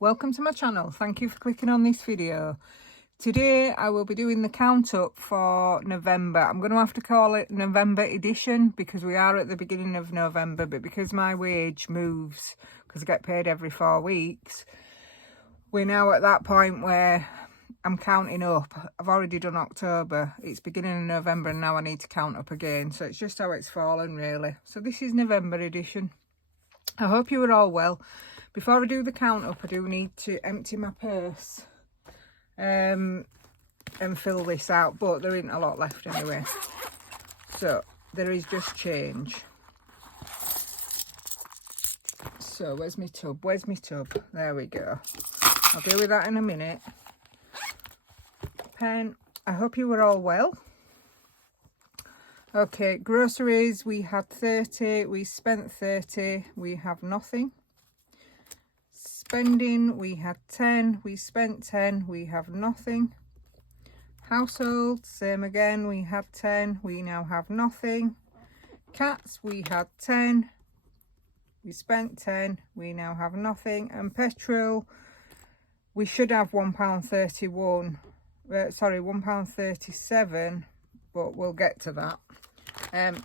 Welcome to my channel. Thank you for clicking on this video. Today I will be doing the count up for November. I'm going to have to call it November edition because we are at the beginning of November, but because my wage moves, because I get paid every 4 weeks, we're now at that point where I'm counting up. I've already done October, it's beginning of November, and now I need to count up again. So it's just how it's fallen really. So this is November edition. I hope you are all well. Before I do the count up, I do need to empty my purse and fill this out, but there isn't a lot left anyway. So there is just change. So where's my tub? Where's my tub? There we go. I'll deal with that in a minute. Pen. I hope you were all well. Okay, groceries, we had 30, we spent 30, we have nothing. Spending, we had 10, we spent 10, we have nothing. Household, same again, we had 10, we now have nothing. Cats, we had 10, we spent 10, we now have nothing. And petrol, we should have £1.31, £1.37, but we'll get to that.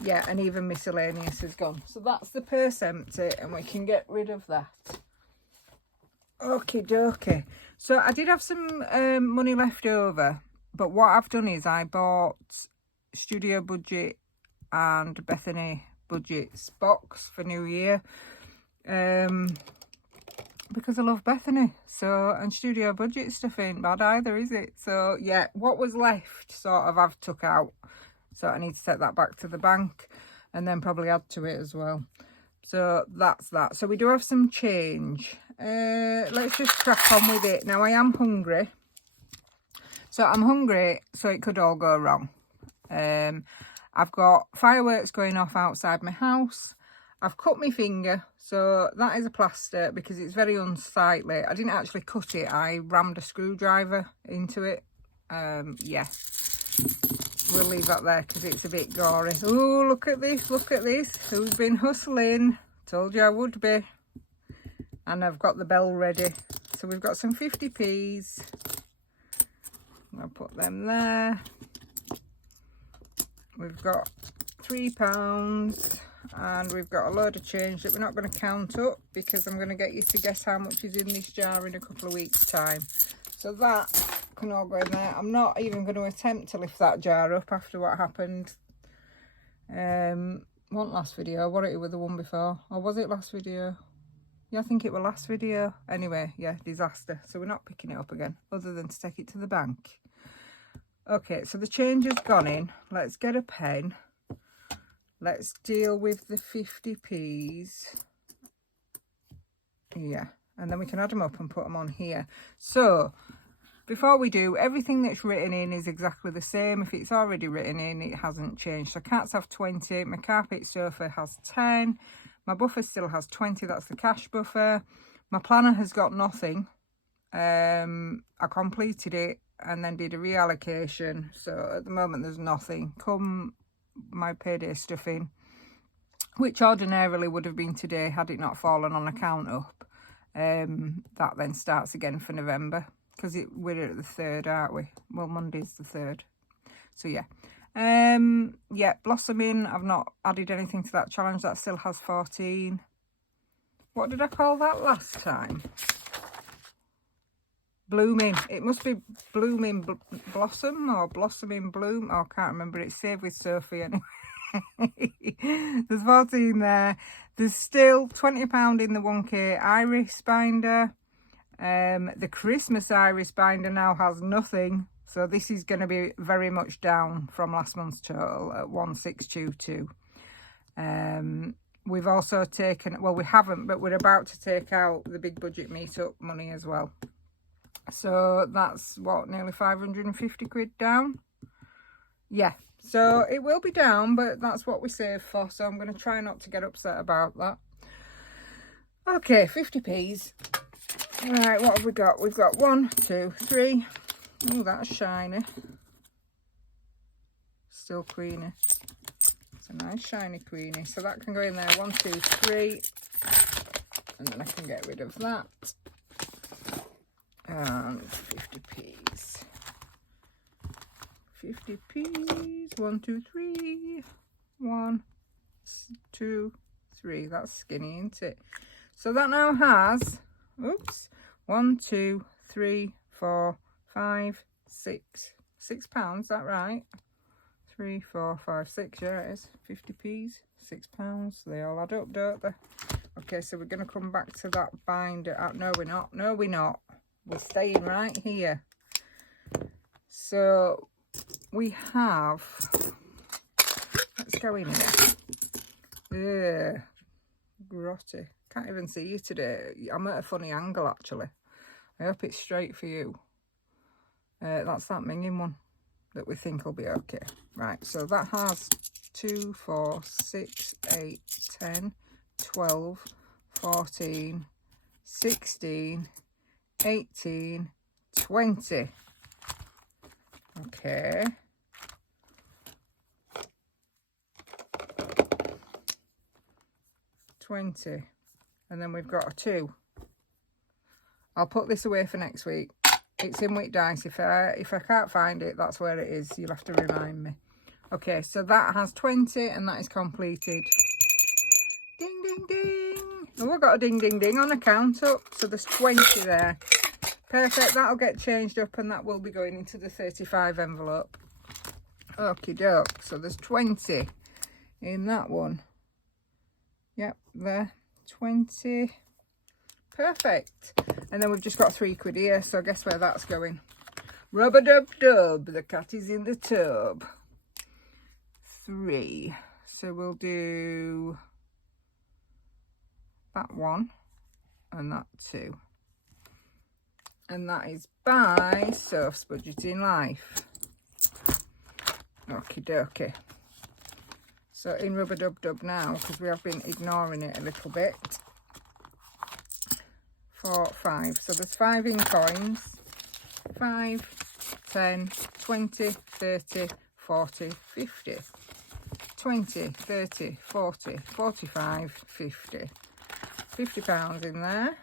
Yeah, and even miscellaneous is gone. So that's the purse empty, and we can get rid of that. Okie dokie. So I did have some money left over, but what I've done is I bought Studio Budget and Bethany Budget's box for New Year, because I love Bethany. So, and Studio Budget stuff ain't bad either, is it? So yeah, what was left sort of I've took out. So I need to take that back to the bank and then probably add to it as well. So that's that. So we do have some change. Let's just crack on with it. Now I am hungry. So I'm hungry, so it could all go wrong. I've got fireworks going off outside my house. I've cut my finger, so that is a plaster because it's very unsightly. I didn't actually cut it. I rammed a screwdriver into it. Yeah. We'll leave that there because it's a bit gory. Oh, look at this, look at this. Who's been hustling? Told you I would be. And I've got the bell ready. So we've got some 50p's. I'll put them there. We've got £3. And we've got a load of change that we're not going to count up because I'm going to get you to guess how much is in this jar in a couple of weeks' time. So that can all go in there. I'm not even going to attempt to lift that jar up after what happened. Wasn't last video, what it was the one before, or was it last video? Yeah, I think it was last video. Anyway, yeah, disaster. So we're not picking it up again, other than to take it to the bank. Okay, so the change has gone in. Let's get a pen. Let's deal with the 50p's. Yeah, and then we can add them up and put them on here. So before we do, everything that's written in is exactly the same. If it's already written in, it hasn't changed. So cats have 20, my carpet sofa has 10, my buffer still has 20, that's the cash buffer. My planner has got nothing. I completed it and then did a reallocation. So at the moment there's nothing. Come my payday stuffing, which ordinarily would have been today had it not fallen on account up. That then starts again for November. Because we're at the 3rd, aren't we? Well, Monday's the 3rd. So, yeah. Yeah, blossoming. I've not added anything to that challenge. That still has 14. What did I call that last time? Blooming. It must be blooming blossom or blossoming bloom. Oh, I can't remember. It's saved with Sophie anyway. There's 14 there. There's still £20 in the 1K iris binder. The Christmas iris binder now has nothing, so this is going to be very much down from last month's total at 1622. We've also taken, well, we haven't, but we're about to take out the big budget meetup money as well. So that's what, nearly 550 quid down. Yeah, so it will be down, but that's what we saved for, so I'm going to try not to get upset about that. Okay, 50p's. Right, what have we got? We've got 1, 2, 3. Oh, that's shiny. Still queenie. It's a nice shiny queenie. So that can go in there. 1, 2, 3. And then I can get rid of that. and 50p's. 50p's. 1, 2, 3. 1, 2, 3. That's skinny, isn't it? So that now has, oops, 1, 2, 3, 4, 5, 6. £6, is that right? 3, 4, 5, 6. Yeah, it is. 50p's, £6. They all add up, don't they? Okay, so we're going to come back to that binder. No, we're not. No, we're not. We're staying right here. So we have, let's go in here. Grotty. Can't even see you today. I'm at a funny angle, actually. I hope it's straight for you. That's that minging one that we think will be okay. Right, so that has 2, 4, 6, 8, 10, 12, 14, 16, 18, 20. Okay. $20. And then we've got a 2. I'll put this away for next week. It's in with dice. If I can't find it, that's where it is. You'll have to remind me. Okay, so that has 20 and that is completed. Ding, ding, ding. Oh, we've got a ding, ding, ding on the count up. So there's 20 there. Perfect. That'll get changed up and that will be going into the 35 envelope. Okie doke. So there's 20 in that one. Yep, there. 20. Perfect. And then we've just got £3 here, so guess where that's going? Rub-a-dub-dub, the cat is in the tub. 3. So we'll do that 1 and that 2. And that is by Soph's Budgeting Life. Okie dokie. So in Rub-a-dub-dub now, because we have been ignoring it a little bit. 4, 5. So there's 5 in coins. 5, 10, 20, 30, 40, 50. 20, 30, 40, 45, 50. £50 in there.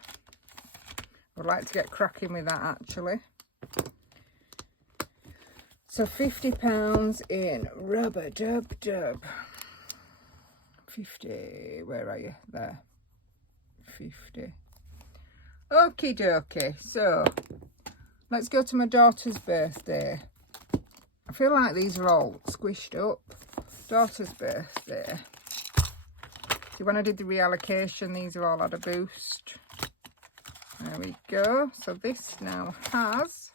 I'd like to get cracking with that actually. So £50 in Rub-a-dub-dub. 50, where are you? There. 50. Okie dokie. So let's go to my daughter's birthday. I feel like these are all squished up. Daughter's birthday. See, when I did the reallocation, these are all had a boost. There we go. So this now has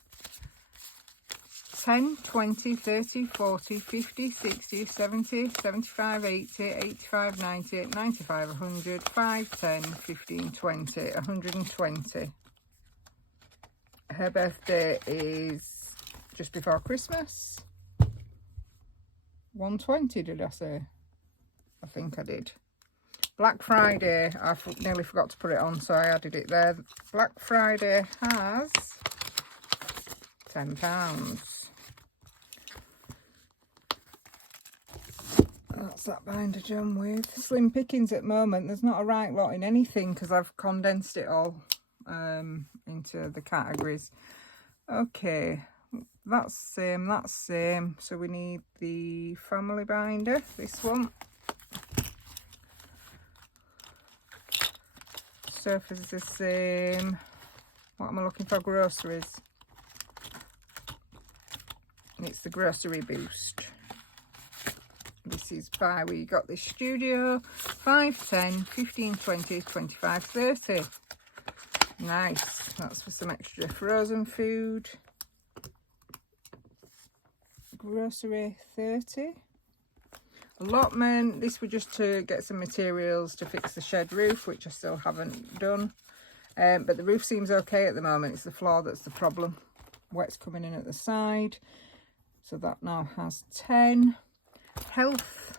10, 20, 30, 40, 50, 60, 70, 75, 80, 85, 90, 95, 100, 5, 10, 15, 20, 120. Her birthday is just before Christmas. 120, did I say? I think I did. Black Friday, I nearly forgot to put it on, so I added it there. Black Friday has £10. That's that binder done with. Slim pickings at the moment. There's not a right lot in anything because I've condensed it all into the categories. Okay, that's same, that's same. So we need the family binder, this one. Surface is the same. What am I looking for? Groceries. It's the grocery boost. This is by We Got This Studio. 5, 10, 15, 20, 25, 30. Nice. That's for some extra frozen food. Grocery 30. Allotment. This was just to get some materials to fix the shed roof, which I still haven't done. But the roof seems okay at the moment. It's the floor that's the problem. Wet's coming in at the side. So that now has 10. Health.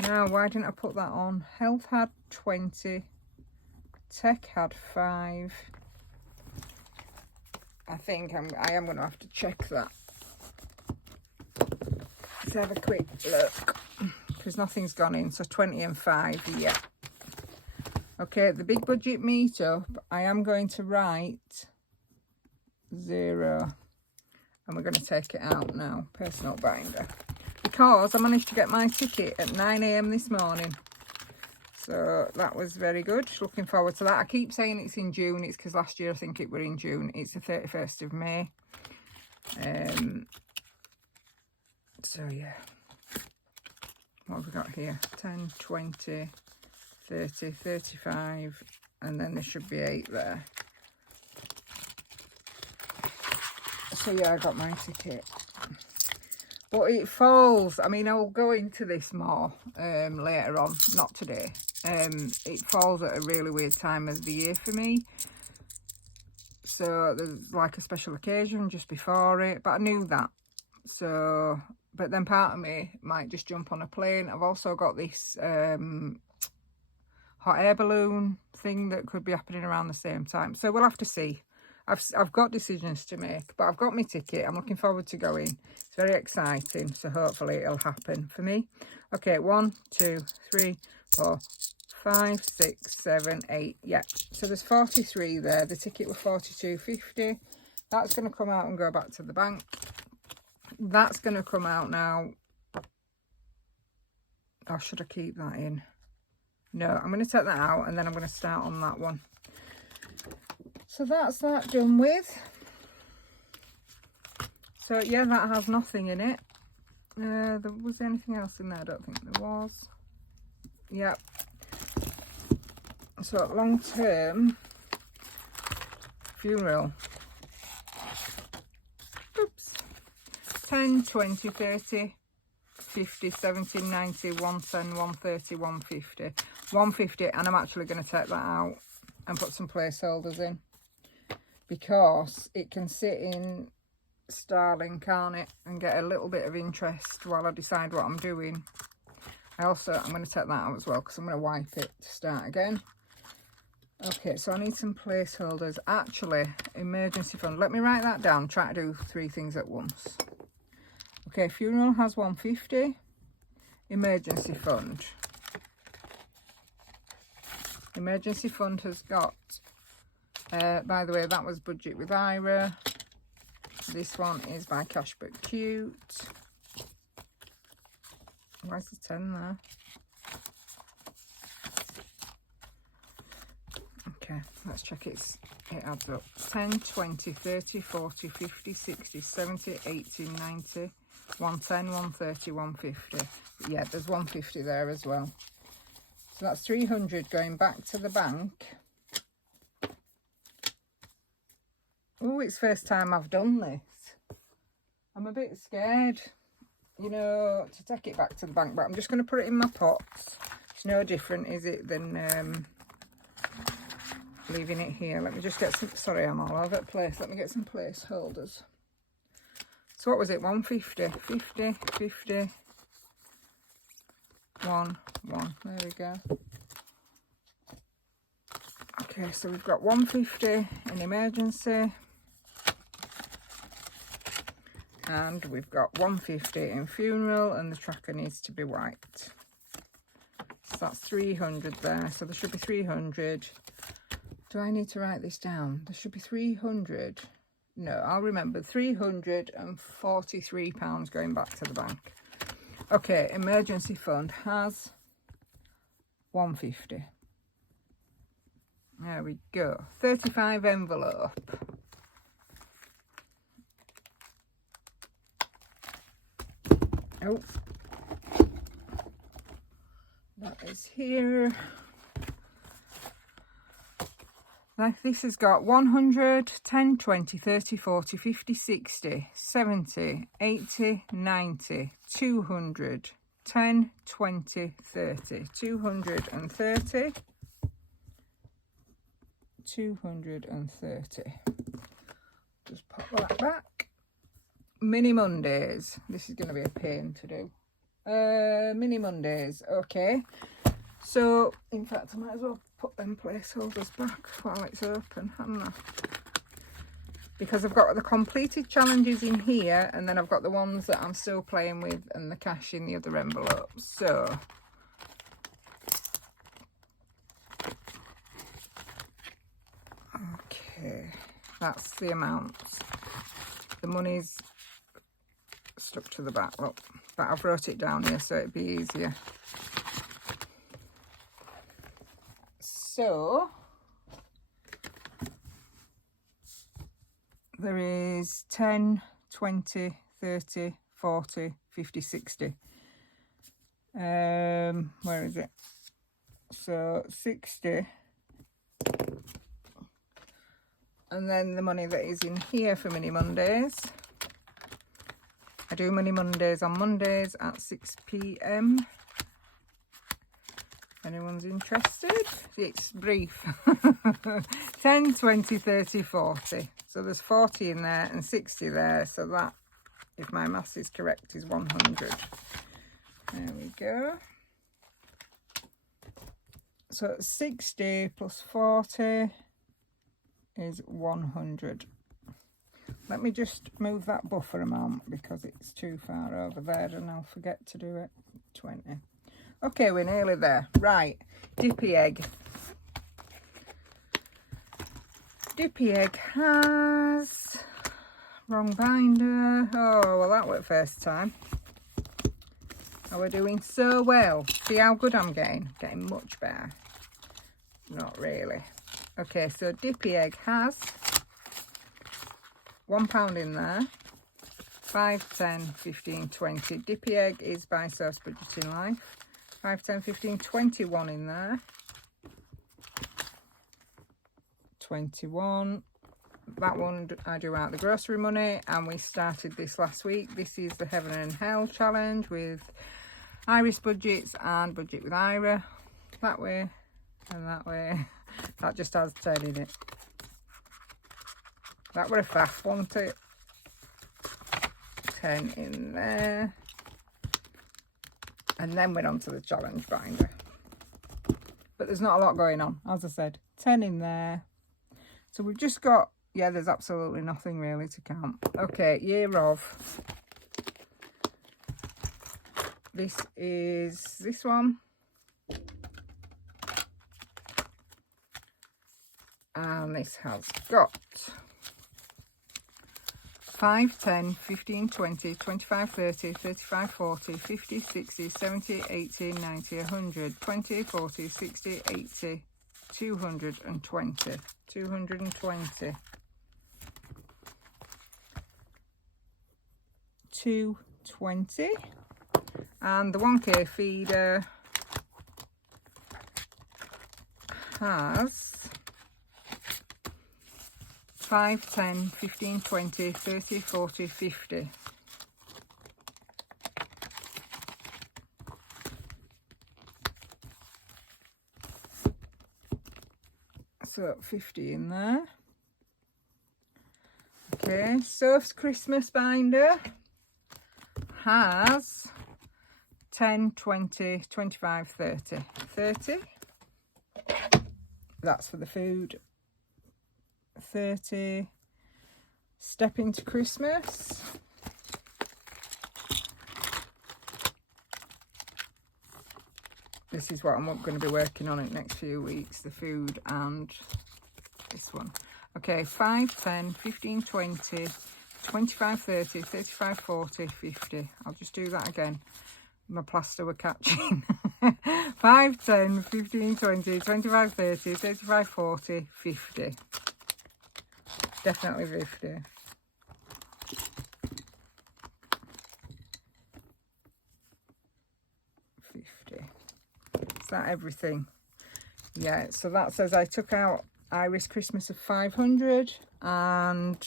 Now, why didn't I put that on? Health had 20. Tech had 5. I think I am going to have to check that. Let's have a quick look. Because nothing's gone in. So 20 and 5, yeah. Okay, the big budget meetup. I am going to write 0. And we're going to take it out now, personal binder, because I managed to get my ticket at 9 AM this morning. So that was very good. Looking forward to that. I keep saying it's in June. It's because last year I think it were in June. It's the 31st of May. So yeah. What have we got here? 10, 20, 30, 35. And then there should be 8 there. So yeah, I got my ticket. But it falls, I mean, I'll go into this more later on, not today. It falls at a really weird time of the year for me. So there's like a special occasion just before it, but I knew that. So, but then part of me might just jump on a plane. I've also got this hot air balloon thing that could be happening around the same time. So we'll have to see. I've got decisions to make, but I've got my ticket. I'm looking forward to going. It's very exciting, so hopefully it'll happen for me. Okay, 1, 2, 3, 4, 5, 6, 7, 8. Yeah, so there's 43 there. The ticket was 42.50. That's going to come out and go back to the bank. That's going to come out now. Or should I keep that in? No, I'm going to take that out and then I'm going to start on that one. So that's that done with. So yeah, that has nothing in it. Was there anything else in there? I don't think there was. Yep. So long term funeral. Oops. 10, 20, 30, 50, 70, 90, 110, 130, 150. 150, and I'm actually going to take that out and put some placeholders in, because it can sit in sterling, can't it, and get a little bit of interest while I decide what I'm doing. I'm going to take that out as well, because I'm going to wipe it to start again. Okay, so I need some placeholders. Actually, emergency fund. Let me write that down. Try to do 3 things at once. Okay, funeral has 150. Emergency fund. Emergency fund has got, by the way, that was budget with Ira. This one is by Cash But Cute. Why is the 10 there? Okay, let's check it adds up. 10, 20, 30, 40, 50, 60, 70, 80, 90, 110, 130, 150. Yeah, there's 150 there as well. So that's 300 going back to the bank. Oh, it's first time I've done this. I'm a bit scared, you know, to take it back to the bank, but I'm just going to put it in my pots. It's no different, is it, than leaving it here. Let me just get some, sorry, I'm all over the place. Let me get some placeholders. So what was it, 150, 50, 50, 1, 1, there we go. Okay, so we've got 150 in emergency. And we've got 150 in funeral, and the tracker needs to be wiped. So that's 300 there. So there should be 300. Do I need to write this down? There should be 300. No, I'll remember. £343 going back to the bank. Okay, emergency fund has 150. There we go. 35 envelope. Oh, that is here. Like this has got 100, 10, 20, 30, 40, 50, 60, 70, 80, 90, 200, 10, 20, 30, 230, 230. Just pop that back. Mini Mondays. This is going to be a pain to do. Mini Mondays. Okay. So, in fact, I might as well put them placeholders back while it's open, haven't I? Because I've got the completed challenges in here, and then I've got the ones that I'm still playing with and the cash in the other envelopes. So, okay. That's the amounts. the money's stuck to the back, look. But I've wrote it down here so it'd be easier. So there is 10, 20, 30, 40, 50, 60. Where is it? So 60. And then the money that is in here for Mini Mondays. I do Mini Mondays on Mondays at 6 p.m. Anyone's interested? It's brief. 10, 20, 30, 40. So there's 40 in there and 60 there. So that, if my maths is correct, is 100. There we go. So 60 plus 40 is 100. Let me just move that buffer amount because it's too far over there and I'll forget to do it. 20. Okay, we're nearly there. Right, Dippy Egg. Dippy Egg has... Wrong binder. Oh, well, that worked first time. Oh, we're doing so well. See how good I'm getting? Getting much better. Not really. Okay, so Dippy Egg has £1 in there. 5, 10, 15, 20. Dippy Egg is by Source Budgeting Life. 5, 10, 15, 21 in there. 21. That one I do out the grocery money, and we started this last week. This is the Heaven and Hell challenge with Iris budgets and Budget with Ira. That way and that way. That just has 10 in it. That were a faff, wasn't it? 10 in there. And then we're on to the challenge binder. But there's not a lot going on, as I said. 10 in there. So we've just got, yeah, there's absolutely nothing really to count. Okay, year of. This is this one. And this has got 5, 10, 15, 20, 25, 30, 35, 40, 50, 60, 70, 80, 90, 100, 20, 40, 60, 80, 220. 220. 220. And the 1k feeder has 5, 10, 15, 20, 30, 40, 50. So 50 in there. Okay, Soph's Christmas binder has 10, 20, 25, 30. 30. That's for the food. 30. Step into Christmas. This is what I'm going to be working on in the next few weeks, the food and this one. Okay, 5, 10, 15, 20, 25, 30, 35, 40, 50. I'll just do that again. My plaster were catching. 5, 10, 15, 20, 25, 30, 35, 40, 50. Definitely 50. 50. Is that everything? Yeah, so that says I took out Iris Christmas of 500 and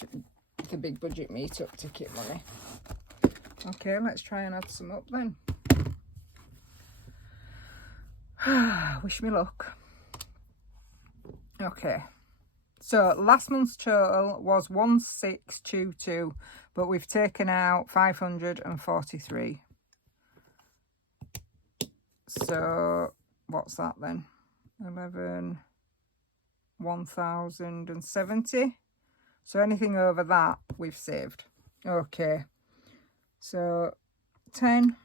the big budget meetup ticket money. Okay, let's try and add some up then. Wish me luck. Okay. So last month's total was 1622, but we've taken out 543. So what's that then? 11, 1070. So anything over that we've saved. Okay. So 10,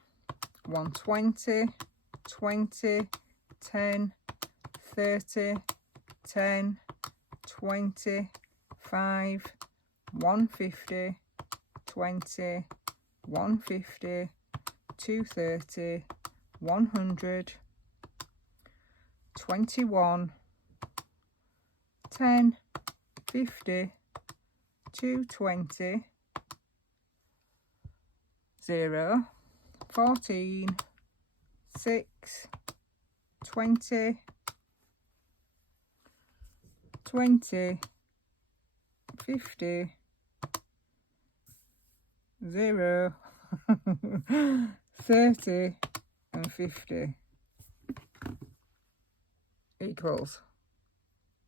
120, 20, 10, 30, 10, 20, 5, 150, 20, 150, 230, 100, 21, 10, 50, 220, 0, 14, 6, 20, 20, 50, 0, 30 and 50 equals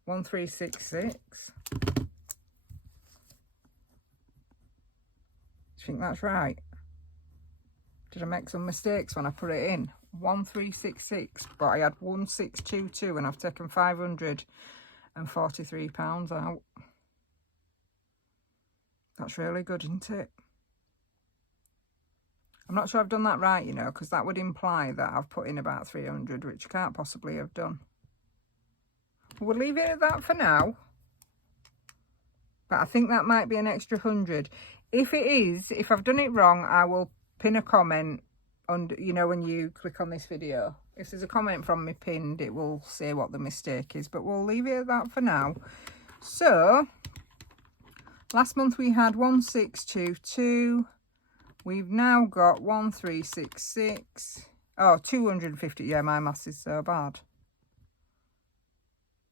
1366. Do you think that's right? Did I make some mistakes when I put it in? 1366, but I had 1622 and I've taken £543 out. That's really good, isn't it? I'm not sure I've done that right, you know, because that would imply that I've put in about 300, which I can't possibly have done. We'll leave it at that for now. But I think that might be an extra 100. If it is, if I've done it wrong, I will pin a comment under, you know, when you click on this video. If there's a comment from me pinned, it will say what the mistake is. But we'll leave it at that for now. So, last month we had 1622. We've now got 1366. Oh, 250. Yeah, my maths is so bad.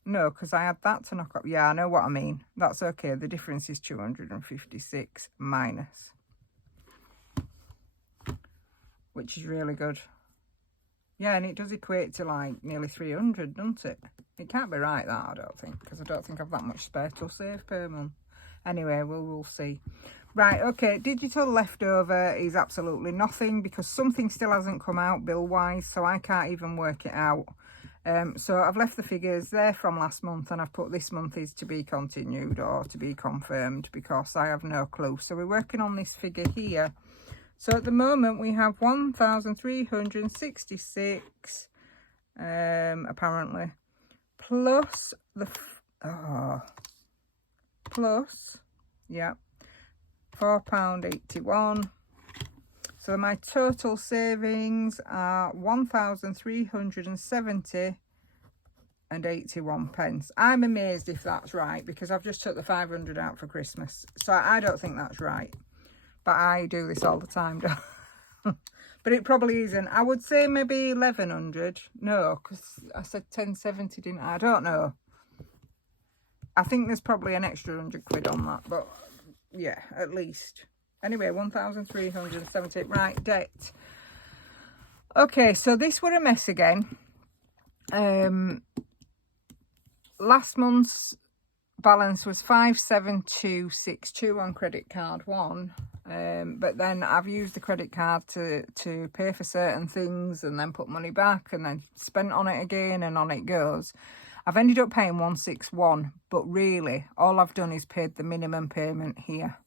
No, because I had that to knock up. Yeah, I know what I mean. That's okay. The difference is 256 minus. Which is really good. Yeah, and it does equate to like nearly 300, doesn't it? It can't be right, that, I don't think. Because I don't think I've that much spare to save per month. Anyway, we'll see. Right, okay, digital leftover is absolutely nothing because something still hasn't come out bill-wise, so I can't even work it out. So I've left the figures there from last month and I've put this month is to be continued or to be confirmed because I have no clue. So we're working on this figure here. So at the moment we have 1,366 apparently, plus the plus, yeah, £4.81. So my total savings are 1,370 and 81 pence. I'm amazed if that's right because I've just took the 500 out for Christmas. So I don't think that's right. But I do this all the time, don't I? But it probably isn't. I would say maybe 1,100. No, because I said 1070, didn't I? I don't know. I think there's probably an extra 100 quid on that. But yeah, at least. Anyway, 1,370. Right, debt. Okay, so this were a mess again. Last month's balance was 57262 on credit card one. But then I've used the credit card to pay for certain things and then put money back and then spent on it again and on it goes. I've ended up paying 161, but really all I've done is paid the minimum payment here.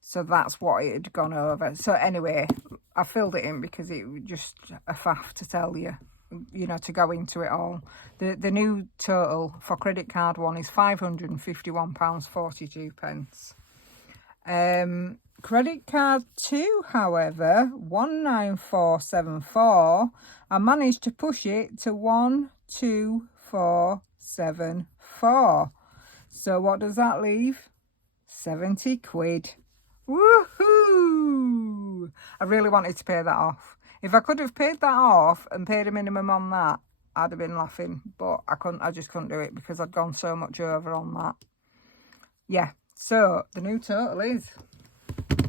So that's what it had gone over. So anyway, I filled it in because it was just a faff to tell you, you know, to go into it all. The new total for credit card one is £551.42. Credit card 2, however, 19474, I managed to push it to 12474. So what does that leave? 70 quid. Woohoo! I really wanted to pay that off. If I could have paid that off and paid a minimum on that, I'd have been laughing, but I couldn't. I just couldn't do it because I'd gone so much over on that. Yeah, so the new total is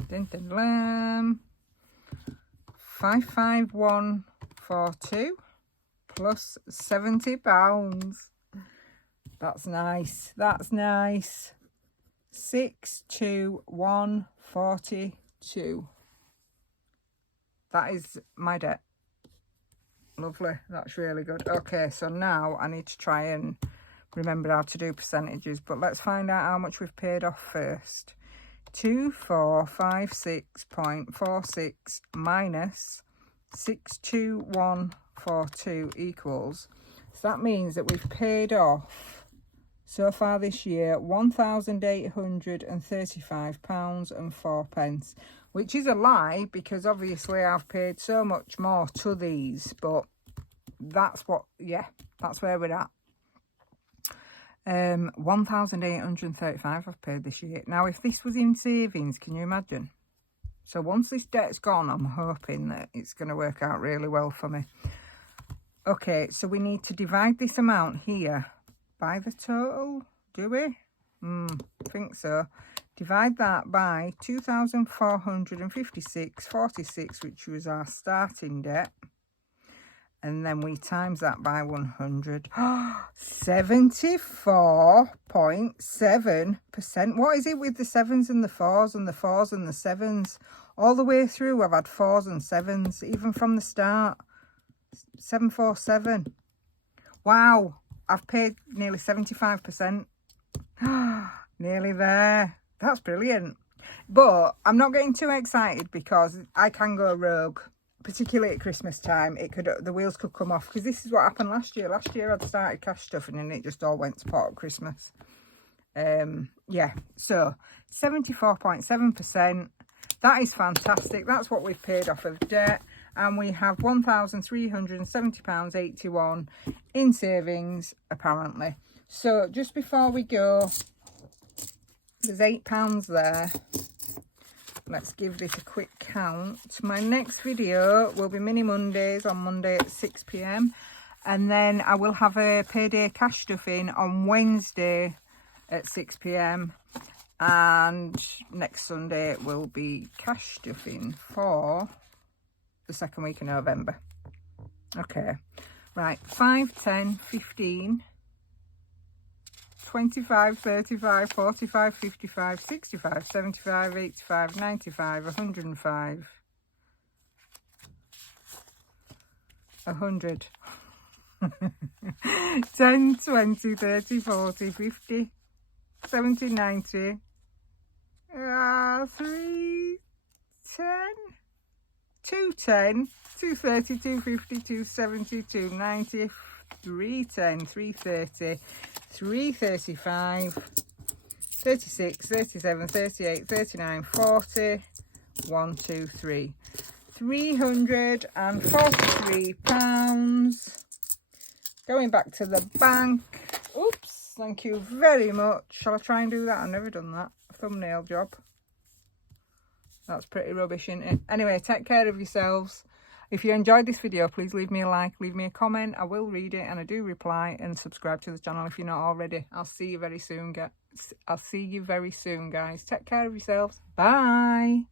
55142 plus £70. That's nice. That's nice. 62142. That is my debt. Lovely. That's really good. Okay, so now I need to try and remember how to do percentages, but let's find out how much we've paid off first. 2456.46 minus 62142 equals, so that means that we've paid off so far this year, £1,835.04, which is a lie because obviously I've paid so much more to these, but that's what, yeah, that's where we're at. 1,835 I've paid this year. Now, if this was in savings, can you imagine? So once this debt's gone, I'm hoping that it's going to work out really well for me. Okay, so we need to divide this amount here by the total, do we? I think so. Divide that by 2,456.46, which was our starting debt. And then we times that by 100. 74.7%. What is it with the sevens and the fours and the fours and the sevens? All the way through, I've had fours and sevens, even from the start. 747. Wow, I've paid nearly 75%. Nearly there. That's brilliant. But I'm not getting too excited because I can go rogue. Particularly at Christmas time, the wheels could come off, because this is what happened last year. Last year I'd started cash stuffing and it just all went to pot at Christmas. Yeah, so 74.7%. That is fantastic. That's what we've paid off of debt, and we have £1,370.81 in savings apparently. So just before we go, there's £8 there. Let's give this a quick count. My next video will be Mini Mondays on Monday at 6 p.m. And then I will have a payday cash stuffing on Wednesday at 6 p.m. And next Sunday it will be cash stuffing for the second week of November. Okay. Right. 5, 10, 15... 25, 35, 45, 55, 65, 75, 85, 95, 105, 100, 10, 20, 30, 40, 50, 70, 90, 3, 10, 210, 230, 250, 270, 290, 310, 330, 335, 36, 37, 38, 39, 40, 1, 2, 3. £343 going back to the bank. Oops, thank you very much. Shall I try and do that? I've never done that. Thumbnail job. That's pretty rubbish, isn't it? Anyway, take care of yourselves. If you enjoyed this video, please leave me a like, leave me a comment. I will read it and I do reply, and subscribe to the channel if you're not already. I'll see you very soon, guys. Take care of yourselves. Bye.